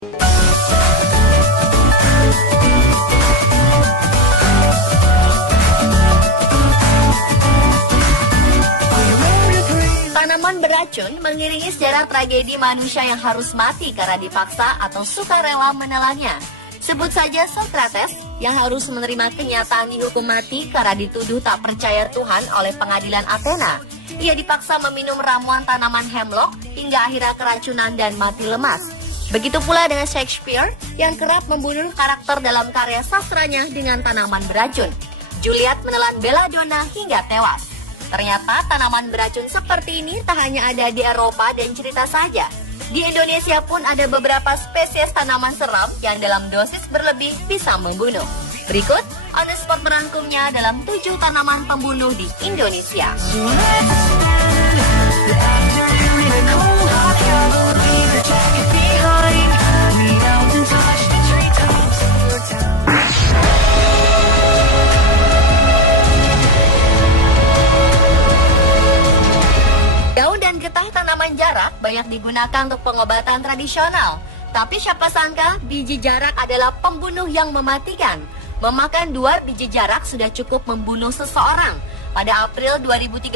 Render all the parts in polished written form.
Tanaman beracun mengiringi sejarah tragedi manusia yang harus mati karena dipaksa atau sukarela menelannya. Sebut saja Socrates yang harus menerima kenyataan dihukum mati karena dituduh tak percaya Tuhan oleh pengadilan Athena. Ia dipaksa meminum ramuan tanaman hemlock hingga akhirnya keracunan dan mati lemas. Begitu pula dengan Shakespeare yang kerap membunuh karakter dalam karya sastranya dengan tanaman beracun. Juliet menelan Belladonna hingga tewas. Ternyata tanaman beracun seperti ini tak hanya ada di Eropa dan cerita saja. Di Indonesia pun ada beberapa spesies tanaman seram yang dalam dosis berlebih bisa membunuh. Berikut on the spot merangkumnya dalam 7 tanaman pembunuh di Indonesia. Daun dan getah tanaman jarak banyak digunakan untuk pengobatan tradisional. Tapi siapa sangka biji jarak adalah pembunuh yang mematikan. Memakan 2 biji jarak sudah cukup membunuh seseorang. Pada April 2013,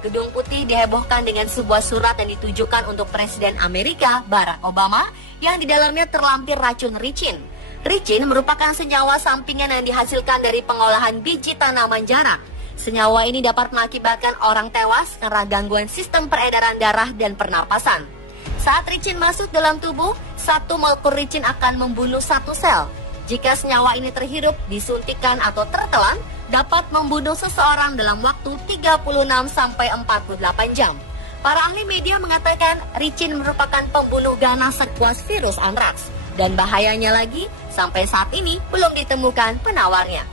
Gedung Putih dihebohkan dengan sebuah surat yang ditujukan untuk Presiden Amerika, Barack Obama, yang di dalamnya terlampir racun ricin. Ricin merupakan senyawa sampingan yang dihasilkan dari pengolahan biji tanaman jarak. Senyawa ini dapat mengakibatkan orang tewas karena gangguan sistem peredaran darah dan pernapasan. Saat ricin masuk dalam tubuh, 1 molekul ricin akan membunuh 1 sel. Jika senyawa ini terhirup, disuntikan atau tertelan, dapat membunuh seseorang dalam waktu 36-48 jam. Para ahli media mengatakan ricin merupakan pembunuh ganas sekuas virus antraks. Dan bahayanya lagi, sampai saat ini belum ditemukan penawarnya.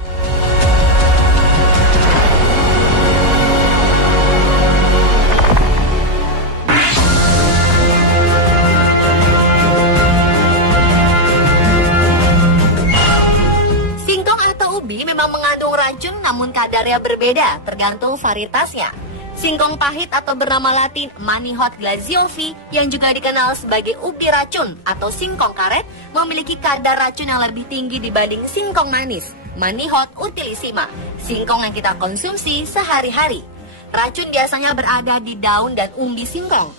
Memang mengandung racun namun kadarnya berbeda tergantung varietasnya. Singkong pahit atau bernama latin Manihot glaziovi yang juga dikenal sebagai ubi racun atau singkong karet memiliki kadar racun yang lebih tinggi dibanding singkong manis Manihot utilissima, singkong yang kita konsumsi sehari-hari. Racun biasanya berada di daun dan umbi singkong.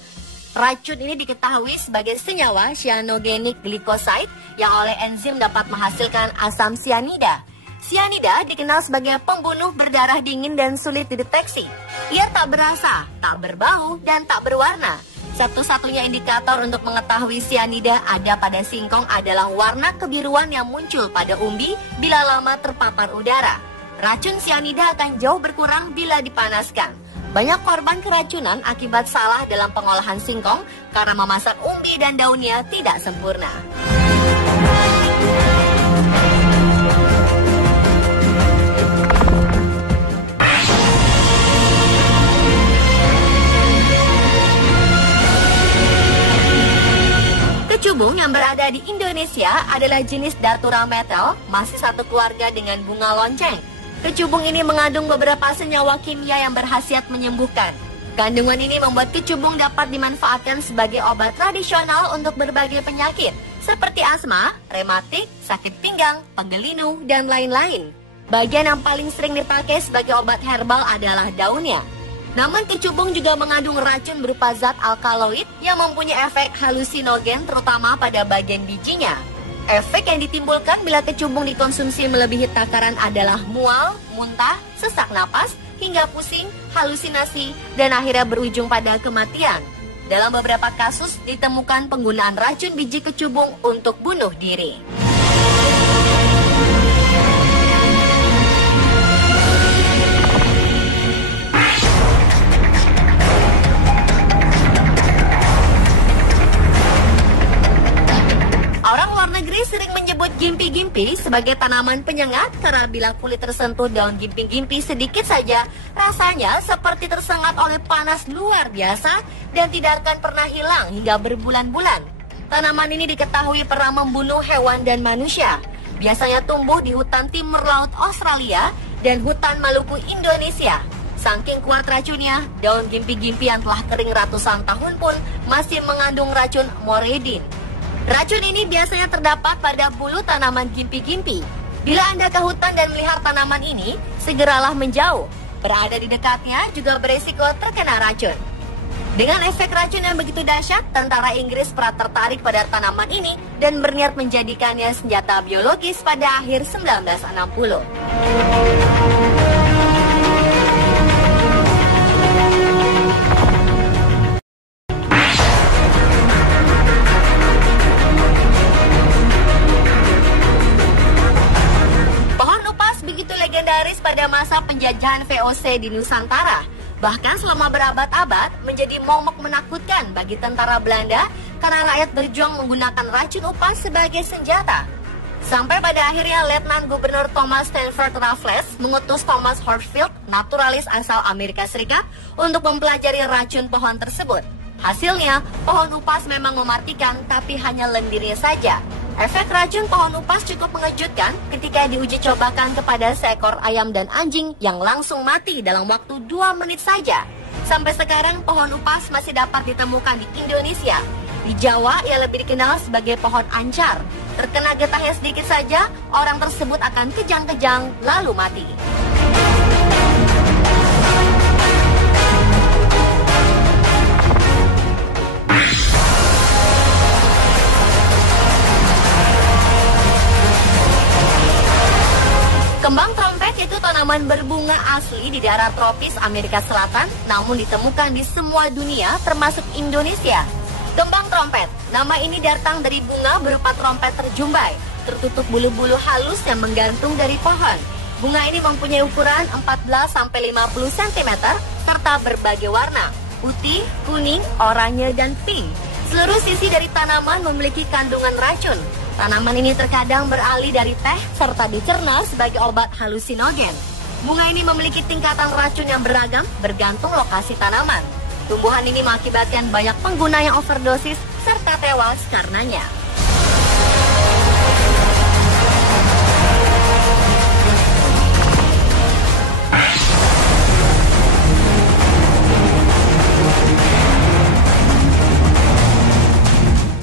Racun ini diketahui sebagai senyawa cyanogenik glycoside yang oleh enzim dapat menghasilkan asam sianida. Sianida dikenal sebagai pembunuh berdarah dingin dan sulit dideteksi. Ia tak berasa, tak berbau, dan tak berwarna. Satu-satunya indikator untuk mengetahui sianida ada pada singkong adalah warna kebiruan yang muncul pada umbi bila lama terpapar udara. Racun sianida akan jauh berkurang bila dipanaskan. Banyak korban keracunan akibat salah dalam pengolahan singkong karena memasak umbi dan daunnya tidak sempurna. Kecubung yang berada di Indonesia adalah jenis Datura metel, masih satu keluarga dengan bunga lonceng. Kecubung ini mengandung beberapa senyawa kimia yang berkhasiat menyembuhkan. Kandungan ini membuat kecubung dapat dimanfaatkan sebagai obat tradisional untuk berbagai penyakit, seperti asma, rematik, sakit pinggang, penggelinu, dan lain-lain. Bagian yang paling sering dipakai sebagai obat herbal adalah daunnya. Namun kecubung juga mengandung racun berupa zat alkaloid yang mempunyai efek halusinogen terutama pada bagian bijinya. Efek yang ditimbulkan bila kecubung dikonsumsi melebihi takaran adalah mual, muntah, sesak napas, hingga pusing, halusinasi, dan akhirnya berujung pada kematian. Dalam beberapa kasus ditemukan penggunaan racun biji kecubung untuk bunuh diri. Sering menyebut gimpi-gimpi sebagai tanaman penyengat karena bila kulit tersentuh daun gimpi-gimpi sedikit saja, rasanya seperti tersengat oleh panas luar biasa dan tidak akan pernah hilang hingga berbulan-bulan. Tanaman ini diketahui pernah membunuh hewan dan manusia. Biasanya tumbuh di hutan timur laut Australia dan hutan Maluku Indonesia. Saking kuat racunnya, daun gimpi-gimpi yang telah kering ratusan tahun pun masih mengandung racun moredin. Racun ini biasanya terdapat pada bulu tanaman gimpi-gimpi. Bila Anda ke hutan dan melihat tanaman ini, segeralah menjauh. Berada di dekatnya juga berisiko terkena racun. Dengan efek racun yang begitu dahsyat, tentara Inggris pernah tertarik pada tanaman ini dan berniat menjadikannya senjata biologis pada akhir 1960. Legendaris pada masa penjajahan VOC di Nusantara. Bahkan selama berabad-abad menjadi momok menakutkan bagi tentara Belanda karena rakyat berjuang menggunakan racun upas sebagai senjata. Sampai pada akhirnya Letnan Gubernur Thomas Stanford Raffles mengutus Thomas Horsfield, naturalis asal Amerika Serikat, untuk mempelajari racun pohon tersebut. Hasilnya, pohon upas memang mematikan, tapi hanya lendirnya saja. Efek racun pohon upas cukup mengejutkan ketika diuji cobakan kepada seekor ayam dan anjing yang langsung mati dalam waktu 2 menit saja. Sampai sekarang pohon upas masih dapat ditemukan di Indonesia. Di Jawa ia lebih dikenal sebagai pohon ancar. Terkena getahnya sedikit saja, orang tersebut akan kejang-kejang lalu mati. Kembang trompet itu tanaman berbunga asli di daerah tropis Amerika Selatan, namun ditemukan di semua dunia termasuk Indonesia. Kembang trompet, nama ini datang dari bunga berupa trompet terjumbai, tertutup bulu-bulu halus yang menggantung dari pohon. Bunga ini mempunyai ukuran 14-50 cm serta berbagai warna, putih, kuning, oranye, dan pink. Seluruh sisi dari tanaman memiliki kandungan racun. Tanaman ini terkadang beralih dari teh serta dicerna sebagai obat halusinogen. Bunga ini memiliki tingkatan racun yang beragam bergantung lokasi tanaman. Tumbuhan ini mengakibatkan banyak pengguna yang overdosis serta tewas karenanya.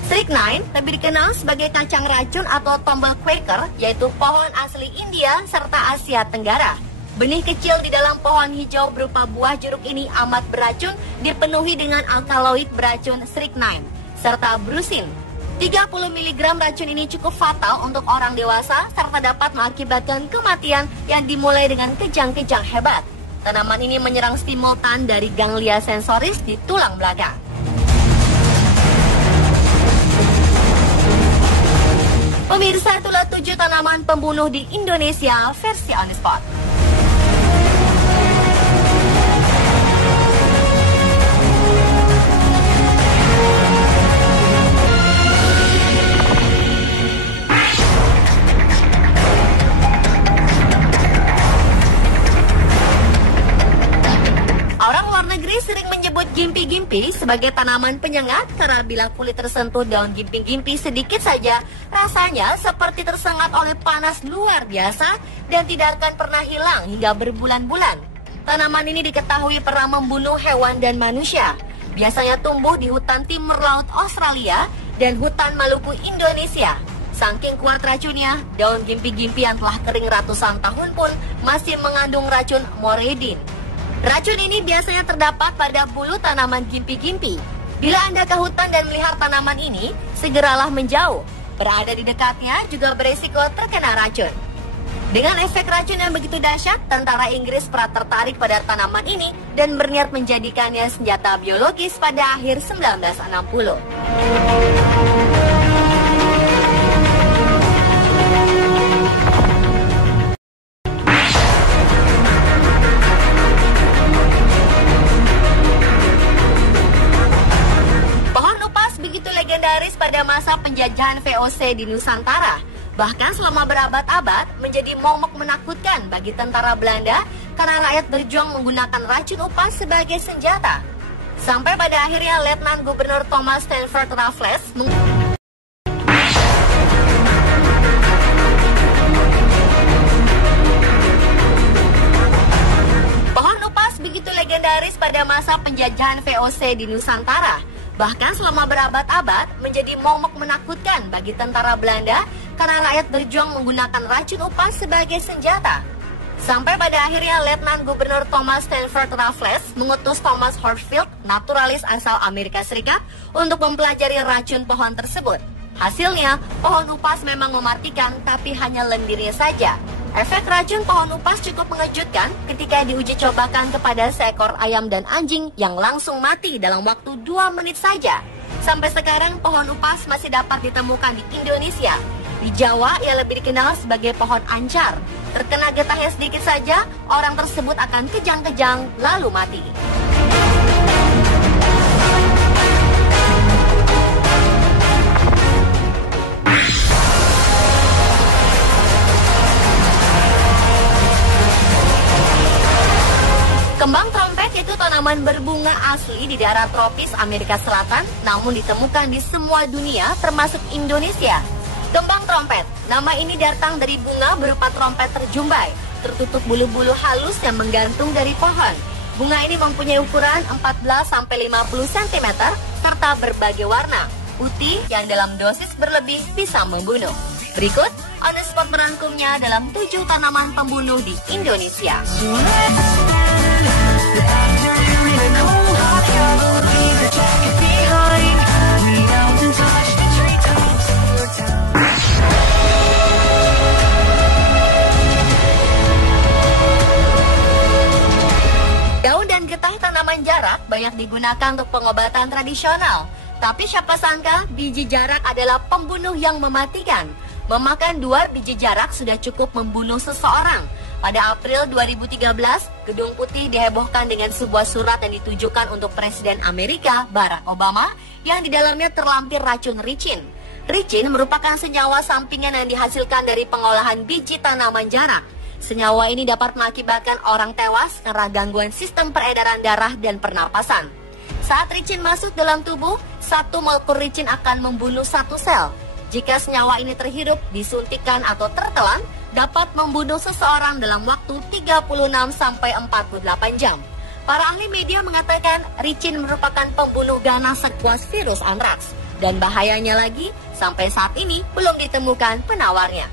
Strychnine lebih dikenal sebagai kacang racun atau tombol Quaker, yaitu pohon asli India serta Asia Tenggara. Benih kecil di dalam pohon hijau berupa buah jeruk ini amat beracun, dipenuhi dengan alkaloid beracun strychnine serta brucin. 30 mg racun ini cukup fatal untuk orang dewasa serta dapat mengakibatkan kematian yang dimulai dengan kejang-kejang hebat. Tanaman ini menyerang stimultan dari ganglia sensoris di tulang belakang. Pemirsa, itulah 7 tanaman pembunuh di Indonesia versi On The Spot. Sering menyebut gimpi-gimpi sebagai tanaman penyengat karena bila kulit tersentuh daun gimpi-gimpi sedikit saja, rasanya seperti tersengat oleh panas luar biasa dan tidak akan pernah hilang hingga berbulan-bulan. Tanaman ini diketahui pernah membunuh hewan dan manusia. Biasanya tumbuh di hutan timur laut Australia dan hutan Maluku Indonesia. Saking kuat racunnya, daun gimpi-gimpi yang telah kering ratusan tahun pun masih mengandung racun moredin. Racun ini biasanya terdapat pada bulu tanaman gimpi-gimpi. Bila Anda ke hutan dan melihat tanaman ini, segeralah menjauh. Berada di dekatnya juga berisiko terkena racun. Dengan efek racun yang begitu dahsyat, tentara Inggris pernah tertarik pada tanaman ini dan berniat menjadikannya senjata biologis pada akhir 1960. Legendaris pada masa penjajahan VOC di Nusantara. Bahkan selama berabad-abad menjadi momok menakutkan bagi tentara Belanda karena rakyat berjuang menggunakan racun upas sebagai senjata. Sampai pada akhirnya Letnan Gubernur Thomas Stanford Raffles Pohon upas begitu legendaris pada masa penjajahan VOC di Nusantara. Bahkan selama berabad-abad menjadi momok menakutkan bagi tentara Belanda karena rakyat berjuang menggunakan racun upas sebagai senjata. Sampai pada akhirnya Letnan Gubernur Thomas Stanford Raffles mengutus Thomas Horsfield, naturalis asal Amerika Serikat, untuk mempelajari racun pohon tersebut. Hasilnya, pohon upas memang mematikan, tapi hanya lendirnya saja. Efek racun pohon upas cukup mengejutkan ketika diuji cobakan kepada seekor ayam dan anjing yang langsung mati dalam waktu 2 menit saja. Sampai sekarang pohon upas masih dapat ditemukan di Indonesia. Di Jawa, ia lebih dikenal sebagai pohon ancar. Terkena getahnya sedikit saja, orang tersebut akan kejang-kejang lalu mati. Kembang trompet itu tanaman berbunga asli di daerah tropis Amerika Selatan, namun ditemukan di semua dunia termasuk Indonesia. Kembang trompet, nama ini datang dari bunga berupa trompet terjumbai, tertutup bulu-bulu halus yang menggantung dari pohon. Bunga ini mempunyai ukuran 14-50 cm serta berbagai warna. Putih yang dalam dosis berlebih bisa membunuh. Berikut, on the spot merangkumnya dalam 7 tanaman pembunuh di Indonesia. Daun dan getah tanaman jarak banyak digunakan untuk pengobatan tradisional. Tapi siapa sangka biji jarak adalah pembunuh yang mematikan. Memakan 2 biji jarak sudah cukup membunuh seseorang. Pada April 2013, Gedung Putih dihebohkan dengan sebuah surat yang ditujukan untuk Presiden Amerika, Barack Obama, yang di dalamnya terlampir racun ricin. Ricin merupakan senyawa sampingan yang dihasilkan dari pengolahan biji tanaman jarak. Senyawa ini dapat mengakibatkan orang tewas karena gangguan sistem peredaran darah dan pernapasan. Saat ricin masuk dalam tubuh, 1 molekul ricin akan membunuh 1 sel. Jika senyawa ini terhirup, disuntikkan atau tertelan, dapat membunuh seseorang dalam waktu 36-48 jam. Para ahli media mengatakan ricin merupakan pembunuh ganas sekuas virus antraks. Dan bahayanya lagi, sampai saat ini belum ditemukan penawarnya.